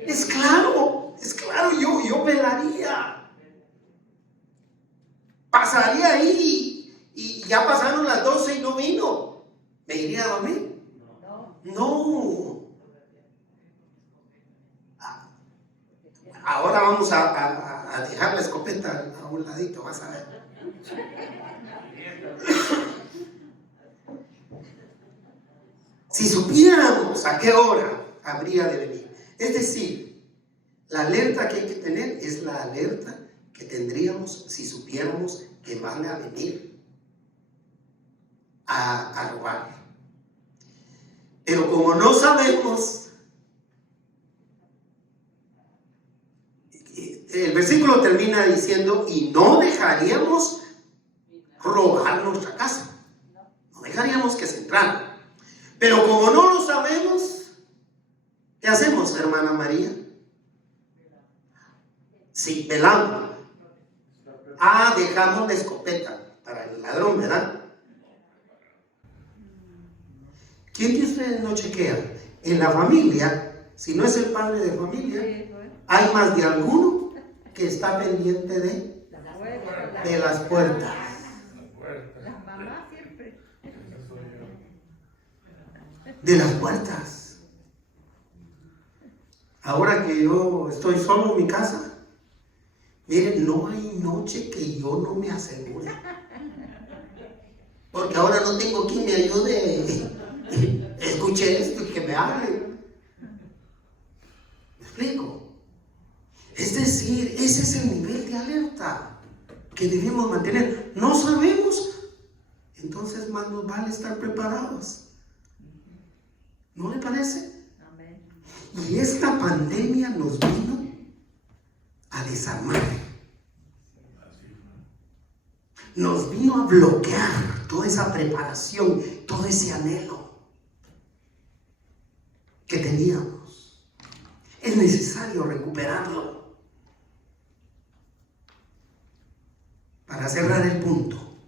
Es claro, yo velaría. Pasaría ahí y ya pasaron las 12 y no vino. ¿Me iría a dormir? No. Ahora vamos a dejar la escopeta a un ladito, vas a ver. Si supiéramos a qué hora habría de venir. Es decir, la alerta que hay que tener es la alerta que tendríamos si supiéramos que van a venir a robar. Pero como no sabemos, el versículo termina diciendo: y no dejaríamos robar nuestra casa. No dejaríamos que se entraran. Pero como no lo sabemos, ¿qué hacemos, hermana María? Sí, velamos. Dejamos la escopeta para el ladrón, ¿verdad? ¿Quién de ustedes no chequea? En la familia, si no es el padre de familia, hay más de alguno que está pendiente de las puertas. Las mamás siempre. De las puertas. Ahora que yo estoy solo en mi casa, miren, no hay noche que yo no me asegure. Porque ahora no tengo quien me ayude. Escuché esto y que me hable. ¿Me explico? Es decir, ese es el nivel de alerta que debemos mantener. No sabemos, entonces más nos vale estar preparados. ¿No le parece? Amén. Y esta pandemia nos vino a desarmar. Nos vino a bloquear toda esa preparación, todo ese anhelo que teníamos. Es necesario recuperarlo. Para cerrar el punto,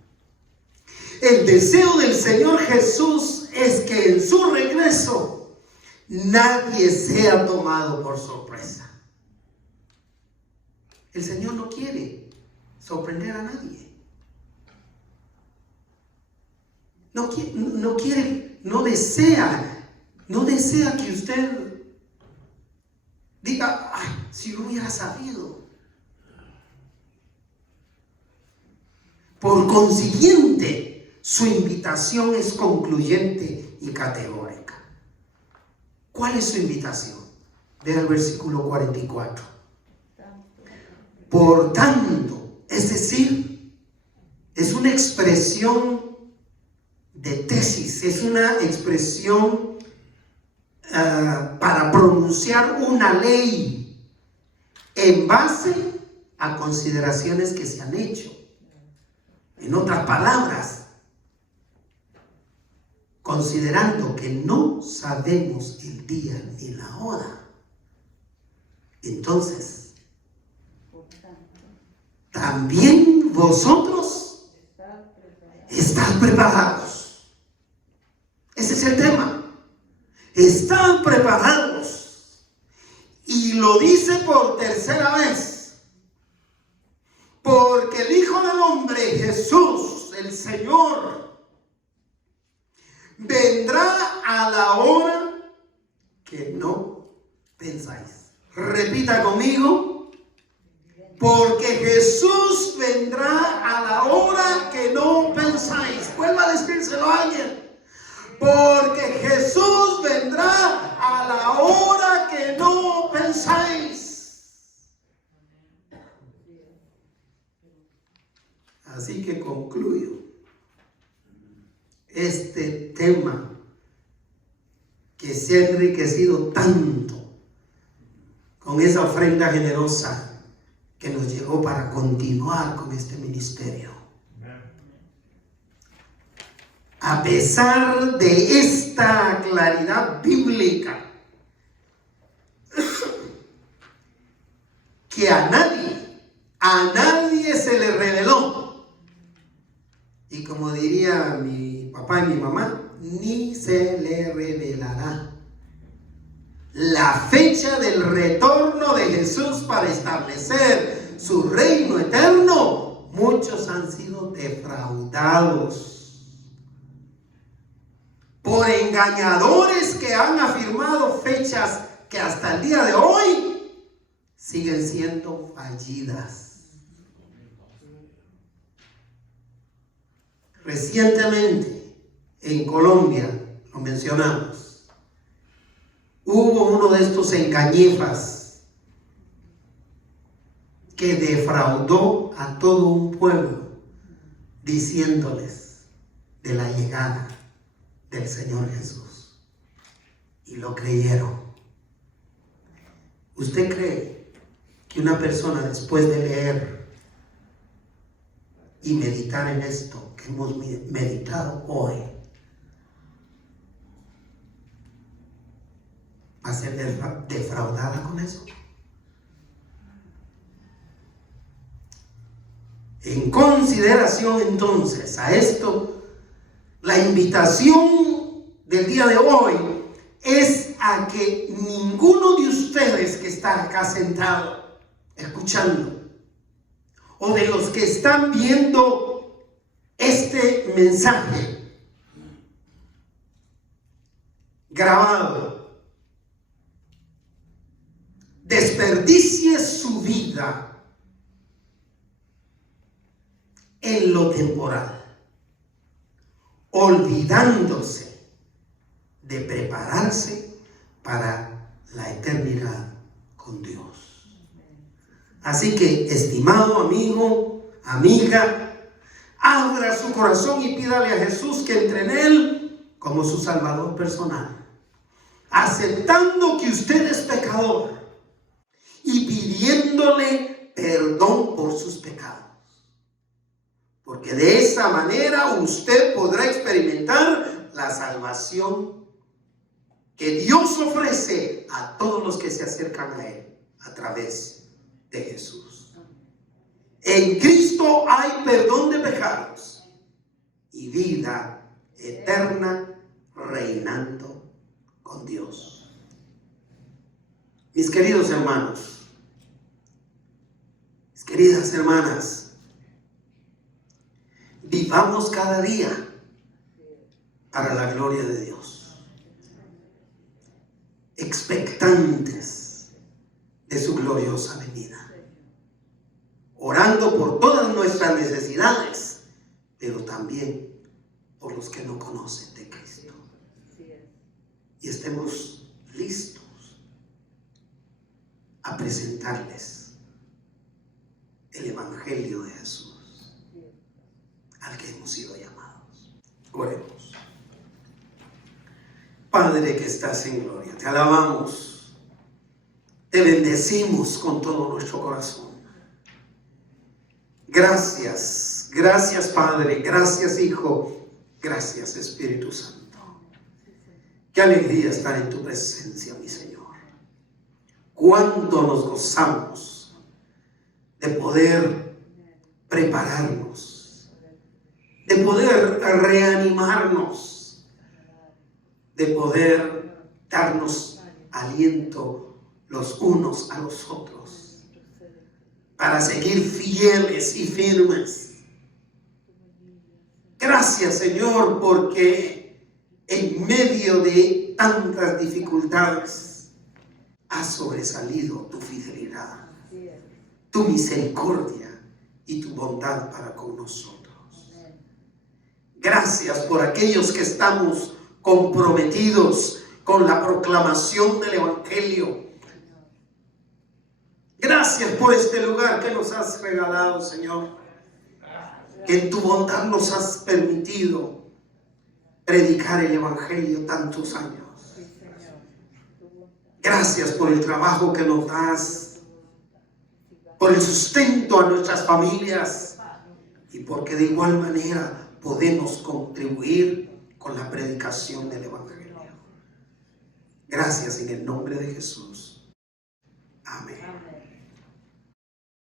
el deseo del Señor Jesús es que en su regreso nadie sea tomado por sorpresa. El Señor no quiere sorprender a nadie. No desea que usted diga: ay, si lo hubiera sabido. Por consiguiente, su invitación es concluyente y categórica. ¿Cuál es su invitación? Vea el versículo 44. Por tanto, es decir, es una expresión de tesis, es una expresión para pronunciar una ley en base a consideraciones que se han hecho. En otras palabras, considerando que no sabemos el día ni la hora, entonces también vosotros están preparados. Ese es el tema. Están preparados. Y lo dice por tercera vez. Porque el Hijo del Hombre, Jesús, el Señor, vendrá a la hora que no pensáis. Repita conmigo. Porque Jesús vendrá a la hora que no pensáis. Vuelva a decírselo a alguien. Porque Jesús vendrá a la hora que no pensáis. Así que concluyo. este tema que se ha enriquecido tanto con esa ofrenda generosa que nos llegó para continuar con este ministerio. A pesar de esta claridad bíblica, que a nadie se le reveló. Y como diría mi papá y mi mamá, ni se le revelará la fecha del retorno de Jesús para establecer su reino eterno. Muchos han sido defraudados por engañadores que han afirmado fechas que hasta el día de hoy siguen siendo fallidas. Recientemente en Colombia, lo mencionamos, hubo uno de estos engañifas que defraudó a todo un pueblo diciéndoles de la llegada del Señor Jesús, y lo creyeron. ¿Usted cree que una persona, después de leer y meditar en esto que hemos meditado hoy, va a ser defraudada con eso? En consideración entonces a esto, la invitación del día de hoy es a que ninguno de ustedes que está acá sentado escuchando, o de los que están viendo este mensaje grabado, desperdicie su vida en lo temporal, olvidándose de prepararse para la eternidad con Dios. Así que, estimado amigo, amiga, abra su corazón y pídale a Jesús que entre en él como su Salvador personal, aceptando que usted es pecador y pidiéndole perdón por sus pecados. Porque de esa manera usted podrá experimentar la salvación que Dios ofrece a todos los que se acercan a Él a través de Jesús. En Cristo hay perdón de pecados y vida eterna reinando con Dios. Mis queridos hermanos, mis queridas hermanas, vivamos cada día para la gloria de Dios, expectantes de su gloriosa venida, orando por todas nuestras necesidades, pero también por los que no conocen de Cristo. Y estemos listos a presentarles el Evangelio de Jesús, al que hemos sido llamados. Oremos. Padre que estás en gloria, te alabamos, te bendecimos con todo nuestro corazón. Gracias, gracias Padre, gracias Hijo, gracias Espíritu Santo. Qué alegría estar en tu presencia, mi Señor. Cuánto nos gozamos de poder prepararnos, de poder reanimarnos, de poder darnos aliento los unos a los otros, para seguir fieles y firmes. Gracias, Señor, porque en medio de tantas dificultades ha sobresalido tu fidelidad, tu misericordia y tu bondad para con nosotros. Gracias por aquellos que estamos comprometidos con la proclamación del Evangelio. Gracias por este lugar que nos has regalado, Señor, que en tu bondad nos has permitido predicar el Evangelio tantos años. Gracias por el trabajo que nos das, por el sustento a nuestras familias y porque de igual manera podemos contribuir con la predicación del Evangelio. Gracias en el nombre de Jesús. Amén.